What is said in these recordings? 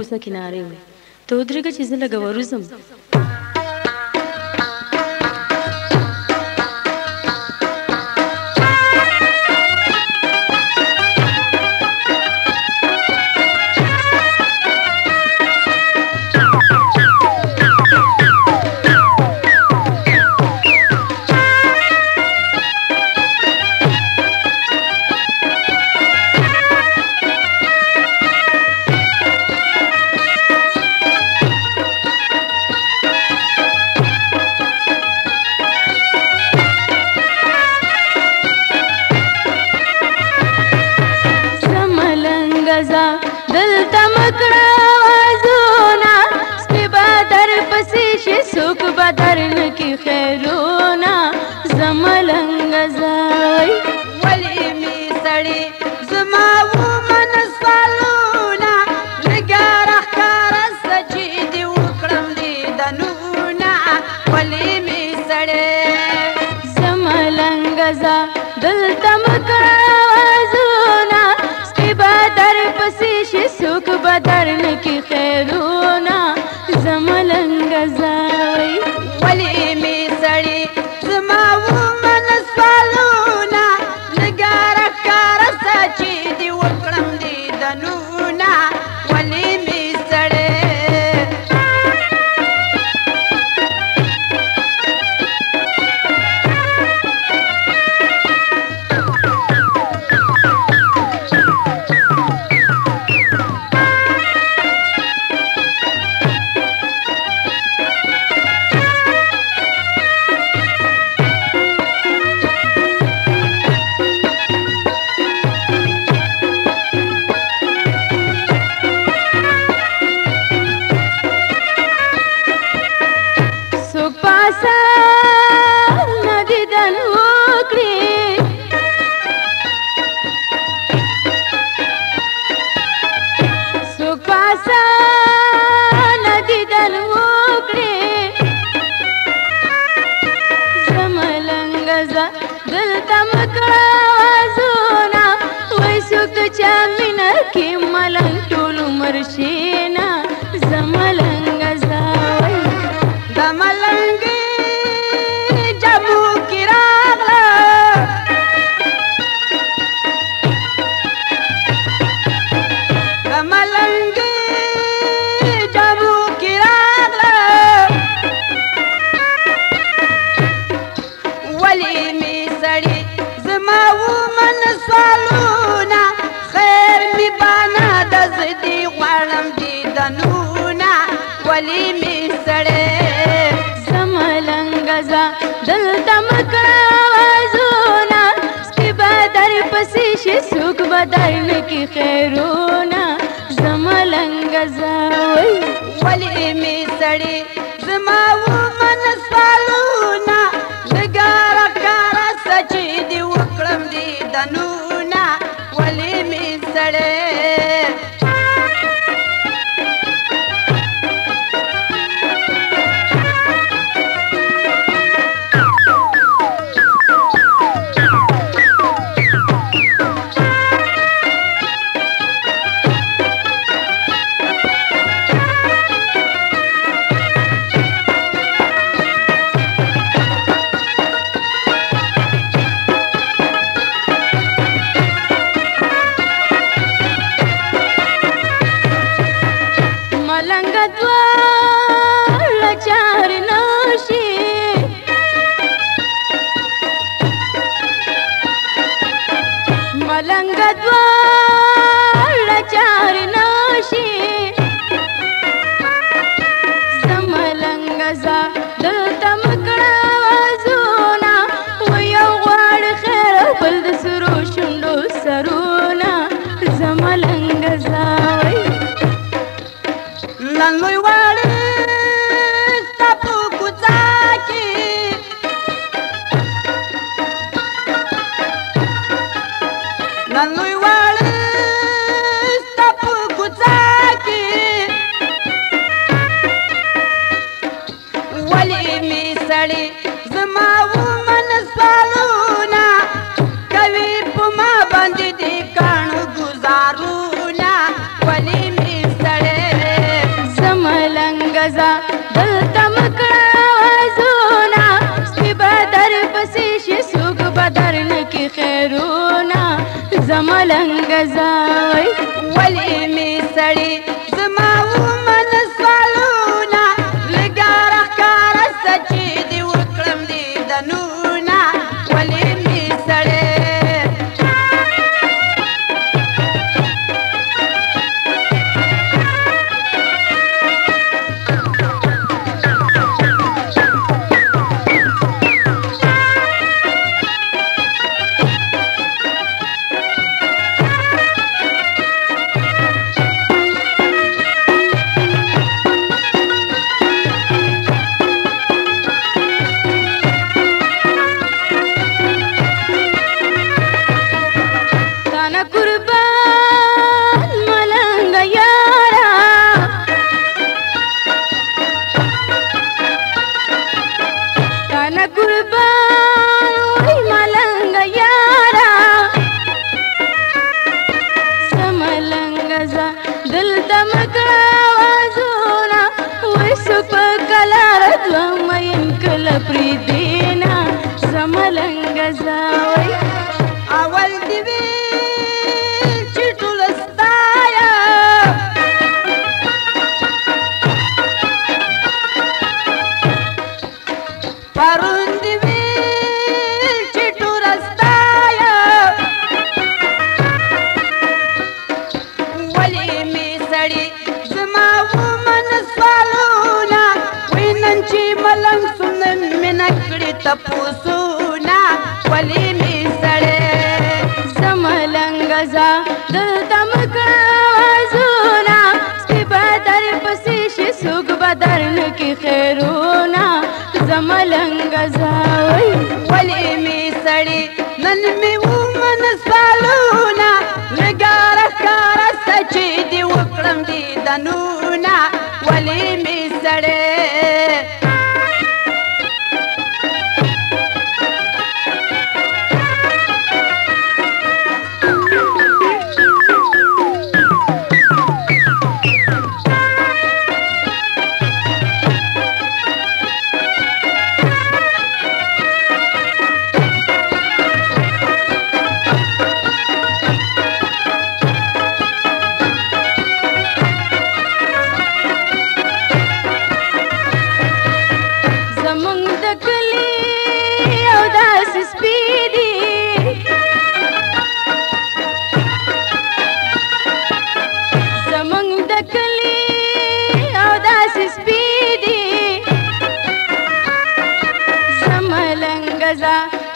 کوڅه کې نارې وې ته ودرېږه چې زه لږه وروځم. دلته مکړه وازونه سپي به در پسې شي څوک به درنه کې خیرونه زه ملنګه ځای ولې مې سړې زما ومن سوالونه نګاره ښکاره څه چې دې وکړم دیدنونه ولې مې سړې زه ملنګه ځه دلته مکړه وازونه سپي به در پسې شي څوک به درنه کې خیرونه زه ملنګه ځای ولې مې سړې زما ومن سوالونه نګاره ښکاره څه چې دې وکړم دیدنونه ولې مې سړې دلته مکړه وازونه وای څوک چا مینه کې ملنګ ټول عمر شینه زه ملنګه ځای د ملنګې جامو کې راغله د ملنګې جامو کې راغله ولې مې سړې زما ومن سوالونه خیر مې بانه د زه دې غواړم دیدنونه ولې مې سړې زه ملنګه ځه دلته مکړه وازونه سپي به در پسې شي څوک به درنه کې خیرونه زه ملنګه ځای ولې مې سړې زما ومن سوالونه نګاره ښکاره څه چې دې وکړم دیدنونه ولې مې سړې ملنګه دواړه چارې نشي ملنګه دواړه چارې نشي زه ملنګه ځه دلته مکړه وازونه و یو غواړي خیر او بل د سرو شونډو سرونه زه ملنګه ځای نن لوی واړې ستا په کوڅه کې نن لوی واړې ستا په کوڅه کې ولې مې سړې زما ومن سوالونه کوي په ما باندې دې کاڼو ګزارونه ولې مې سړې زملنګ زوی ولې می سړی زما ومن سوالونه لږه راښکاره سه چې دې وکړم دیدنونه ولې می سړی تپوسونه ولې می سړی زملنګ زه دلته مه کړه وازونه سپي به در پسې شي څوک به در نه کړي خیرونه زملنګ زه ولې می سړی نن مې ومن سوالونه لږه راښکاره سه چې دې وکړم دیدنونه ولې می سړی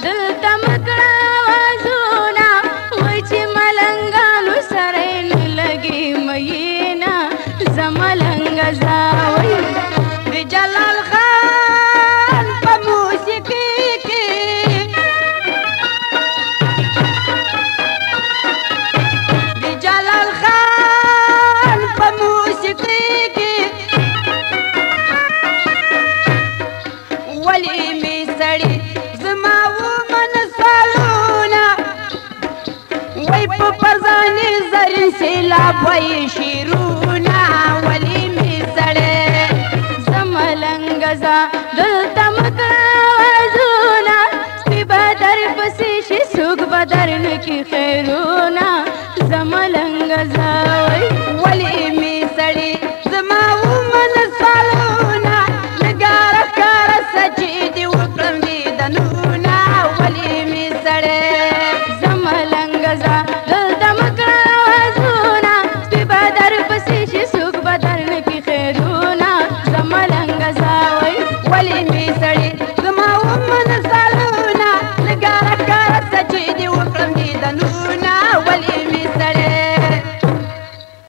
دلته مه کړه وازونه وایي چې ملنګانو سره یې نه لګي میینه زملنګ زه د جلال خان په موسیقي کې د جلال خان په موسیقي کې ولې می سړی زما ومن سوالونه وای په پرځانې زرین سیلاب وایي شیرونه ولې می سړی زملنګ زه دلته مه کړه وازونه سپي به در پسې شي څوک به در نه کړي خیرونه زملنګ زه ولې می سړی زما ومن سوالونه لږه راښکاره سه چې دې وکړم دیدنونه ولې می سړی زملنګ زه دلته مه کړه وازونه سپي به در پسې